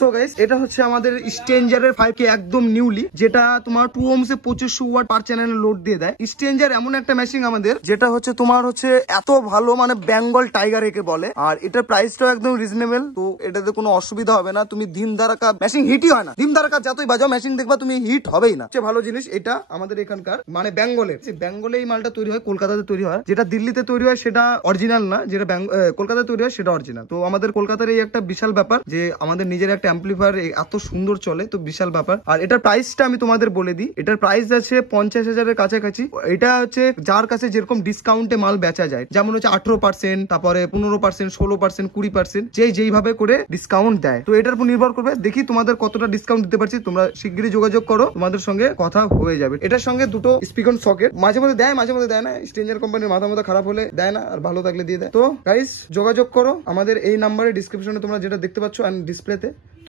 So guys, এটা হচ্ছে আমাদের স্ট্রেঞ্জারের 5K একদম নিউলি, যেটা তোমার 2 ohms এ 2500 ওয়াট পার চ্যানেলে লোড দিয়ে দেয়। স্ট্রেঞ্জার এমন একটা মেশিন আমাদের, যেটা হচ্ছে তোমার হচ্ছে এত ভালো, মানে বেঙ্গল টাইগার একে বলে। আর এটার প্রাইসটাও একদম রিজনেবল, তো এটাতে কোনো অসুবিধা হবে না। তুমি দিন ধারাকা মেশিন হিটই হয় না, দিন ধারাকা যতই বাজাও মেশিন দেখবা তুমি হিট হবেই না। সবচেয়ে ভালো জিনিস এটা আমাদের এখানকার, মানে বেঙ্গলের, বেঙ্গলে এই মালটা তৈরি হয়, কলকাতাতে তৈরি হয়। যেটা দিল্লিতে তৈরি হয় সেটা অরিজিনাল না, যেটা কলকাতায় তৈরি হয় সেটা অরিজিনাল। তো আমাদের কলকাতার এই একটা বিশাল ব্যাপার যে আমাদের নিজের একটা অ্যাম্পলিফায়ার এত সুন্দর চলে, তো বিশাল ব্যাপার। আর এটার প্রাইসটা আমি তোমাদের বলে দিই, এটার প্রাইস আছে 50,000-এর কাছাকাছি। এটা হচ্ছে যার কাছে যেরকম ডিসকাউন্টে মাল বেচা যায়, যেমন হচ্ছে 18%, তারপরে 15%, 16%, 20%, যেইভাবে করে ডিসকাউন্ট দেয়। তো এটার উপর নির্ভর করবে, দেখি তোমাদের কতটা ডিসকাউন্ট দিতে পারছি। তোমরা শিগগিরই যোগাযোগ করো, তোমাদের সঙ্গে কথা হয়ে যাবে। এটার সঙ্গে দুটো স্পিকন সকেট মাঝে মধ্যে দেয়, মাঝে মধ্যে দেয় না। স্ট্রেঞ্জার কোম্পানির মাথা মতো খারাপ হলে দেয় না, আর ভালো থাকলে দিয়ে দেয়। তো গাইস যোগাযোগ করো আমাদের এই নাম্বারে, ডিসক্রিপশনে তোমরা যেটা দেখতে পাচ্ছ ডিসপ্লেতে।